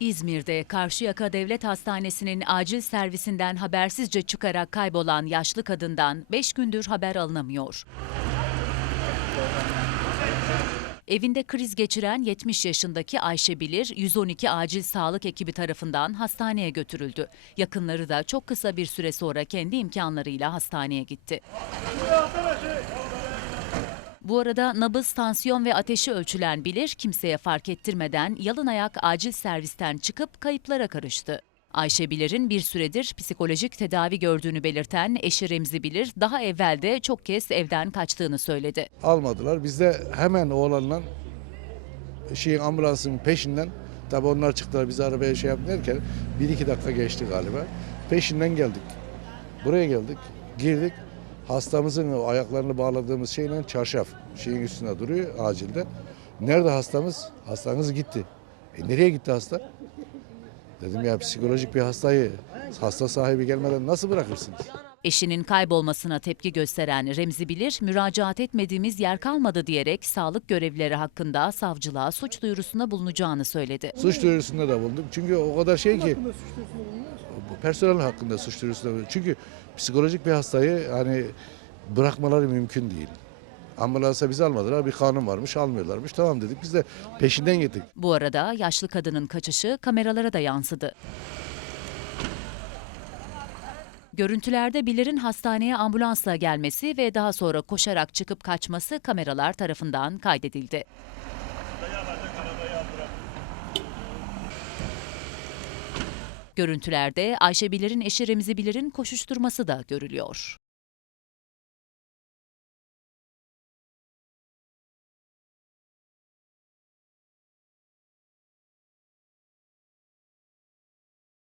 İzmir'de Karşıyaka Devlet Hastanesi'nin acil servisinden habersizce çıkarak kaybolan yaşlı kadından 5 gündür haber alınamıyor. Evinde kriz geçiren 70 yaşındaki Ayşe Bilir, 112 acil sağlık ekibi tarafından hastaneye götürüldü. Yakınları da çok kısa bir süre sonra kendi imkanlarıyla hastaneye gitti. Bu arada nabız, tansiyon ve ateşi ölçülen Bilir kimseye fark ettirmeden yalın ayak acil servisten çıkıp kayıplara karıştı. Ayşe Bilir'in bir süredir psikolojik tedavi gördüğünü belirten eşi Remzi Bilir daha evvel de çok kez evden kaçtığını söyledi. almadılar. Biz de hemen oğlanla şeyin ambulansın peşinden tabi onlar çıktılar biz arabaya şey yapın derken bir iki dakika geçti galiba. Peşinden geldik. Buraya geldik. Girdik. Hastamızın ayaklarını bağladığımız şeyle çarşaf şeyin üstünde duruyor acilde. Nerede hastamız? Hastanız gitti. E nereye gitti hasta? Dedim ya psikolojik bir hastayı hasta sahibi gelmeden nasıl bırakırsınız? Eşinin kaybolmasına tepki gösteren Remzi Bilir, müracaat etmediğimiz yer kalmadı diyerek sağlık görevlileri hakkında savcılığa suç duyurusunda bulunacağını söyledi. Suç duyurusunda da bulunduk. Çünkü o kadar şey ki bu personel hakkında suç duyurusunda. Çünkü psikolojik bir hastayı hani bırakmaları mümkün değil. Ambulansa bizi almadılar. Bir kanun varmış almıyorlarmış. Tamam dedik. Biz de peşinden gittik. Bu arada yaşlı kadının kaçışı kameralara da yansıdı. Görüntülerde Bilir'in hastaneye ambulansla gelmesi ve daha sonra koşarak çıkıp kaçması kameralar tarafından kaydedildi. Görüntülerde Ayşe Bilir'in eşi Remzi Bilir'in koşuşturması da görülüyor.